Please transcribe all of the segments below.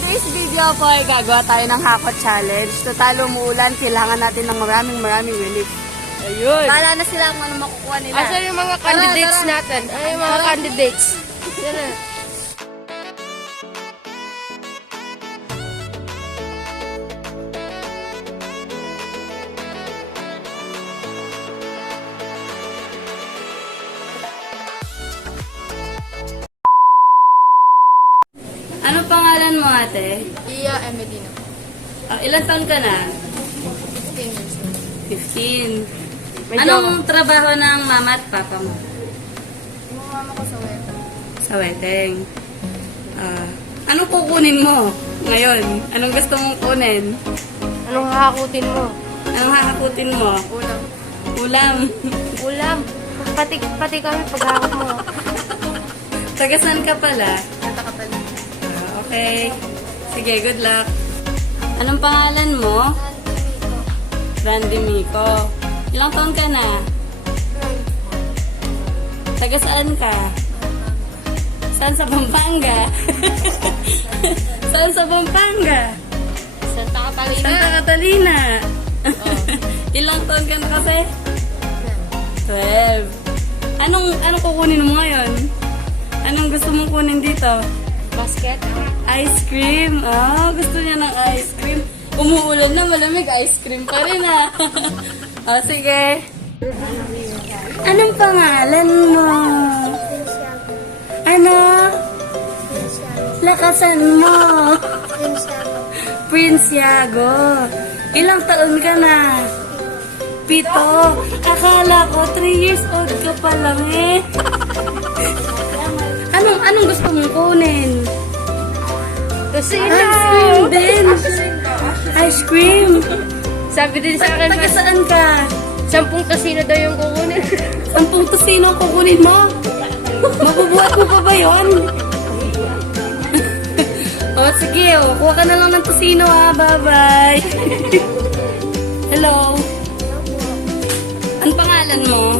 today's video po ay gagawa tayo ng hakot challenge. Total umuulan, kailangan natin ng maraming relief. Ayun. Bahala na sila kung ano makukuha nila. Asan yung mga candidates Tara. natin? Ay, yung mga candidates. Yan na. Anong pangalan mo, ate? Iya Emelina. Ilan taon ka na? 15. Anong trabaho ng mama at papa mo? Yung mama ko sa weta. Sa wedding. Anong kukunin mo ngayon? Anong gusto mong kunin? Anong hahakutin mo? Anong hahakutin mo? Ulam. Ulam. Ulam. Pati kami paghahakot mo. Tagasan ka pala? Nata ka pala. Okay. Sige, good luck. Anong pangalan mo? Randy Miko. Ilang taon ka na? Taga saan ka? Saan sa Pampanga? Saan sa Pampanga? Santa Catalina. Santa Catalina. Ilang taon ka na kasi? 12. Anong kukunin mo ngayon? Anong gusto mong kunin dito? Basket. Ice cream. Gusto niya ng ice cream. Umuulan na, malamig. Ice cream pa rin, sige. Anong pangalan mo? Ano? Lakasan mo. Prince Yago. Ilang taon ka na? 7. Akala ko 3 years old ka pa lang eh. Anong gusto mong kunin? Tusino. Ice cream din. Ice cream. Sabi din sa akin, Taga saan ka? 10 tusino daw yung kukunin. 10 tusino ang kukunin mo? Mabubuhat mo pa ba yun? Sige. Kuha ka na lang ng tusino Bye-bye. Hello. Ang pangalan mo?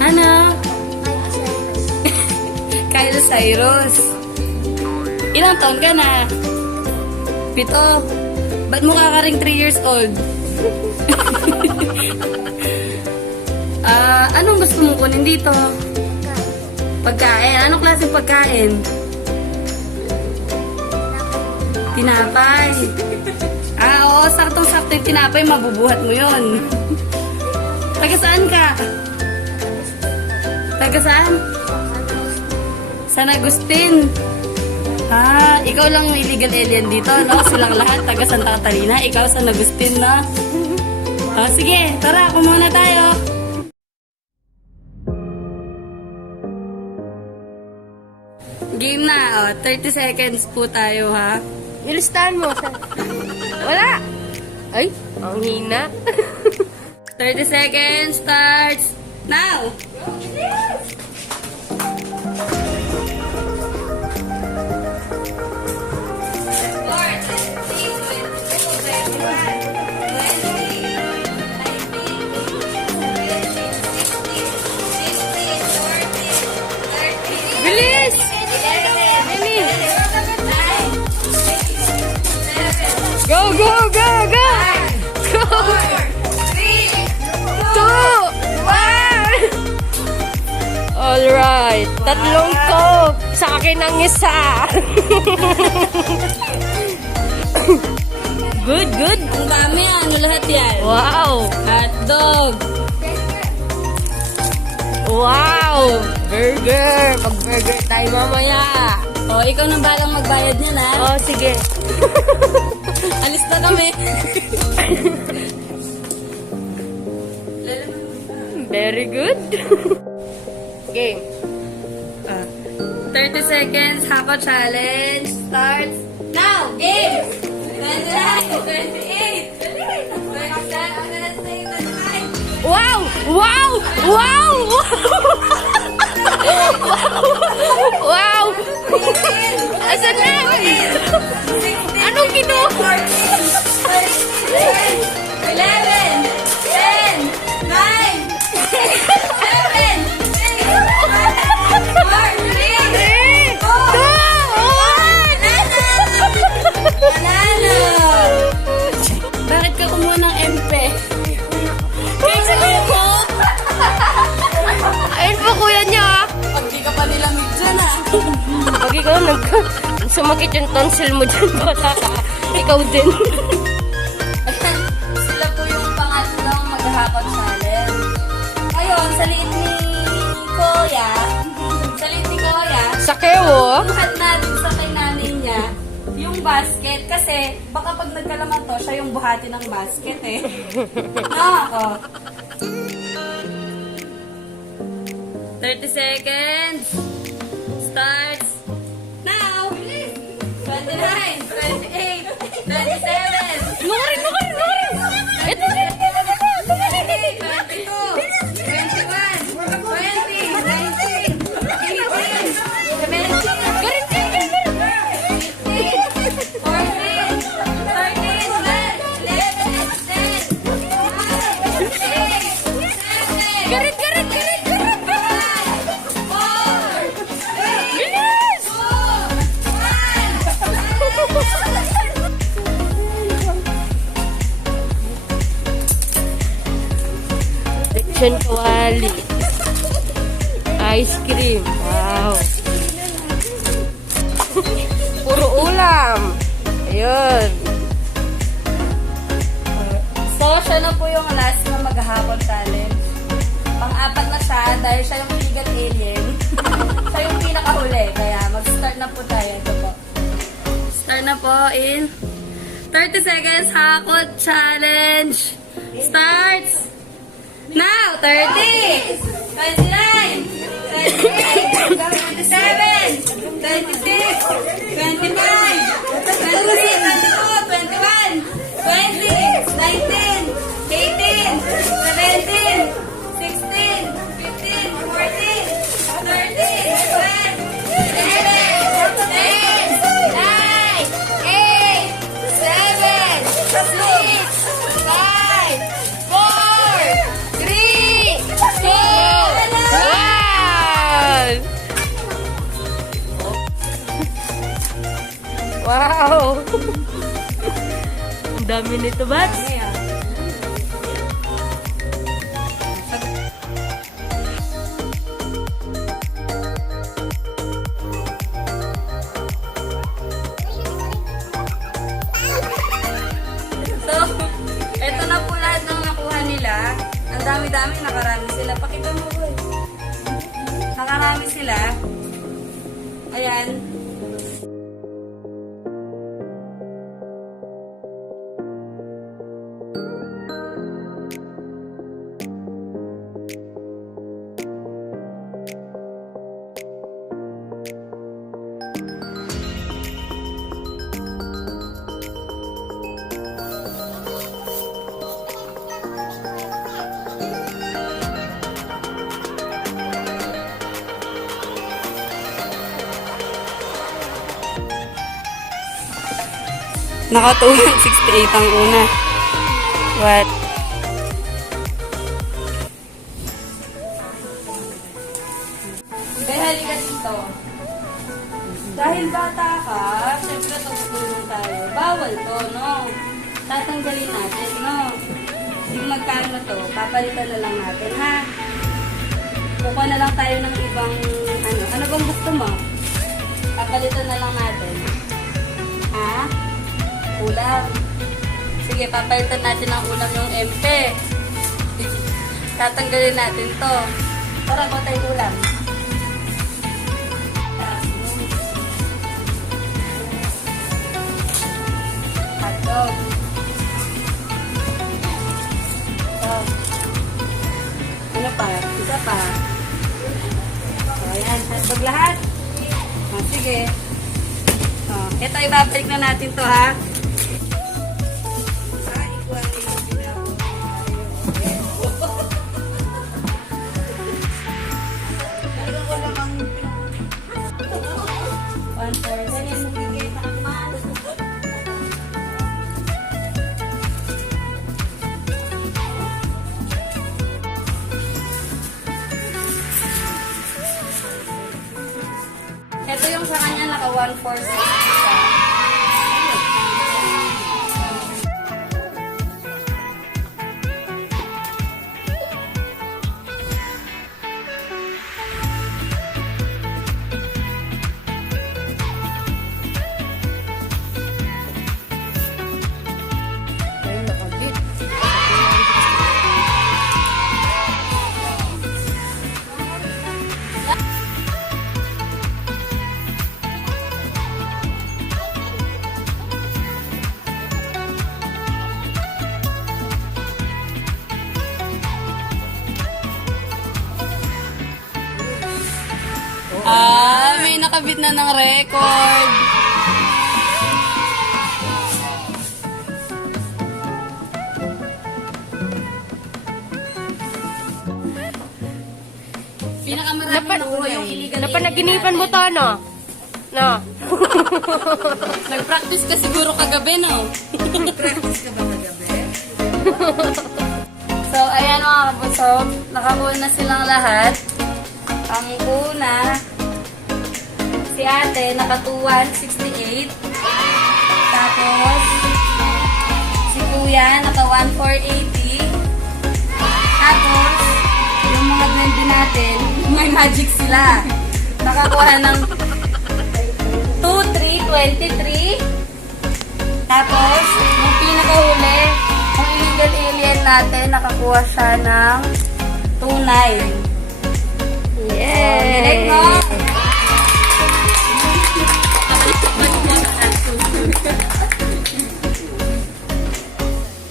Ano? Kyle Cyrus. Ilang taon ka na? 7. Ba't mukha ka ring 3 years old? Anong gusto mong kunin dito? Pagkain. Anong klaseng pagkain? Tinapay. Oo, saktong-sakto yung tinapay, mabubuhat mo yun. Taga saan ka? Taga saan? San Agustin. Ikaw lang yung illegal alien dito, no? Silang lahat, taga Santa Catalina. Ikaw, San Agustin, no? Sige, tara, kumuna tayo. Game na, 30 seconds po tayo, ha? Ilistahan mo. Wala. Ay, ang hina. 30 seconds starts now! Bilis! Go, go, go, go! Go! 2, 1! Alright, 3 Coke. Sa akin ang isa. Good, good. Ang dami, ano lahat yan? Wow! Hotdog. Wow! Burger! Mag-burger tayo mamaya. Ikaw na balang magbayad niyan, ha? Sige. Alis na kami. Very good. Game. 30 seconds, Hako Challenge starts now! Game! 29, 28, 27, 29. Wow! Wow! Wow! Wow! Asan na? Anong kinuha? 11, 10, 9, 7, 6, 5, 4, 3, 2, 1. no? Sumakit yung tonsil mo dyan, bata ka. Ikaw din. Ayan, sila po yung pangatlong maghahakot challenge. Ngayon, sa liit ni Kuya, Sa kewo? buhat natin sa kay nanay niya yung basket kasi baka pag nagkalaman to, siya yung buhati ng basket eh. No, oh. 30 seconds. Starts now. 29, 28, 27. Lukarin! Ito! 22, 21, 20, 19, 18, 17, 18, 14, 13, 12, 11, 10, 9, 8, 7, 6, 5, 4, 3, 2, 1, 0. Lechon kawali. Ice cream. Wow. Puro ulam. Ayun. So, siya na po yung last na maghahapon challenge. Pang-apat na siya dahil siya yung illegal alien. Siya yung pinakahuli. Kaya mag-start na po tayo. Ito po. Start na po in 30 seconds hakot challenge. Starts now! 30! 29! 28! 27! 26! 29! 23! 22! 21! 20! 19! 18! 17! 16! 15! 14! 13! 12! 11! 10! 9! 8! 7! 6! 5! 4! 3! 2! 1! Wow! Ang dami nito, Bats. So, eto na po lahat ng nakuha nila. Ang dami-dami, nakarami sila. Pakita mo po eh. Nakarami sila. Ayan. Naka 268 ang una. What? Kaya halika dito. Dahil bata ka, syempre tutulong tayo. Bawal to, no? Tatanggalin natin, no? Yung magkano to, papalitan na lang natin, ha? Kukuha na lang tayo ng ibang, ano. Ano bang gusto mo? Papalitan na lang natin. Ha? Ulam. Sige, papalitan natin ang ulam yung MP. Tatanggalin natin to. Para ko tayo ulam. Hotdog. Ano pa? Isa pa. So, ayan. Hotdog lahat. O, sige. O, ito, ibabalik na natin to, ha? Ito yung sa kanya naka 146 isa. nakakabit na ng record. Pinakamarami nakuha yung illegal Napanaginipan mo to, no? No. Nag-practice ka siguro kagabi, no? Practice ka ba kagabi? So, ayan mga kabusog. Nakakuha na silang lahat. Ang una, si ate, naka 2,168. Tapos, si kuya, naka 1,480. Tapos, yung mga blende natin, may magic sila. Nakakuha ng 2,323. Tapos, yung pinakahuli, ang illegal alien natin, nakakuha siya ng 2,900. Galing mo!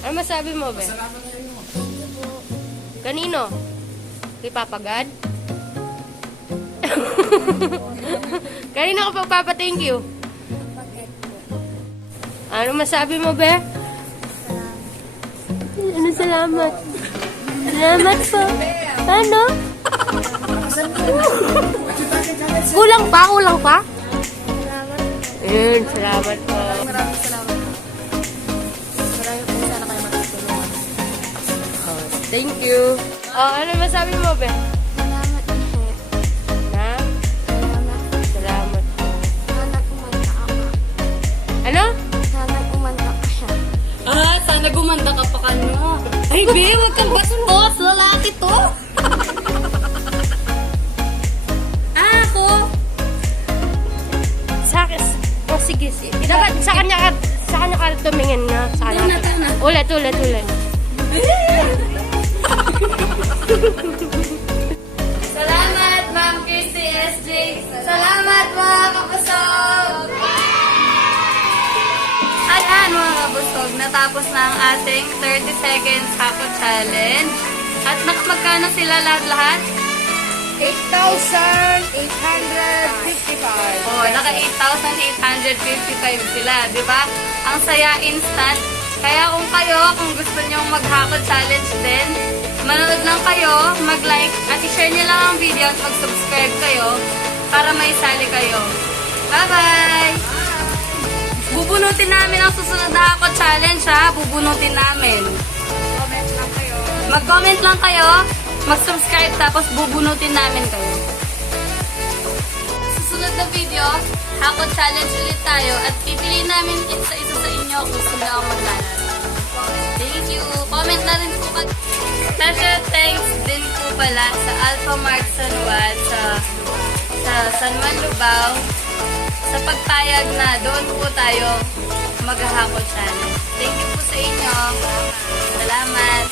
Ano masabi mo, be? Kanino? Kay Papa God? Kanino ka pagpapa-thank you? Ano masabi mo, be? Ano salamat? Salamat po. Ano? Kulang pa? Kulang pa? Ayun, salamat po. Maraming salamat. Marami po sana kayo matutulungan. Thank you. Oh, ano masabi mo, be? Salamat po. Na? Salamat. Salamat po. Sana kumanta ako. Ano? Sana kumanta ka siya. Ah, sana gumanda ka pa kano. Ay, be, huwag kang bastos. Lalaki to. Ako. Sa akin. Oh, sige, sige. Dapat sa kanya ka tumingin na. Sa kanya. Tana. Ulit. Salamat, Ma'am Christy SJ. Salamat, mga kabusog. Ayan, mga kabusog. Natapos na ang ating 30 seconds Hako Challenge. At magkano sila lahat-lahat? 8,855. Oh, naka 8,855 sila, di ba? Ang saya instant. Kaya kung gusto nyong mag-Hako Challenge din, manood lang kayo, mag-like, at i-share nyo lang ang video at mag-subscribe kayo para maisali kayo. Bye-bye! Bubunutin namin ang susunod na Hako Challenge, ha? Bubunutin namin. Comment lang kayo. Mag-comment lang kayo, mag-subscribe, tapos bubunutin namin kayo. Susunod na video, Hako Challenge ulit tayo at pipiliin namin isa-isa sa inyo kung sino ang maglalas. Thank you! Comment na rin po special thanks din po pala sa Alpha Mart San Juan, sa San Juan Lubao, sa pagpayag na doon po tayo mag-Hako Challenge. Thank you po sa inyo. Salamat!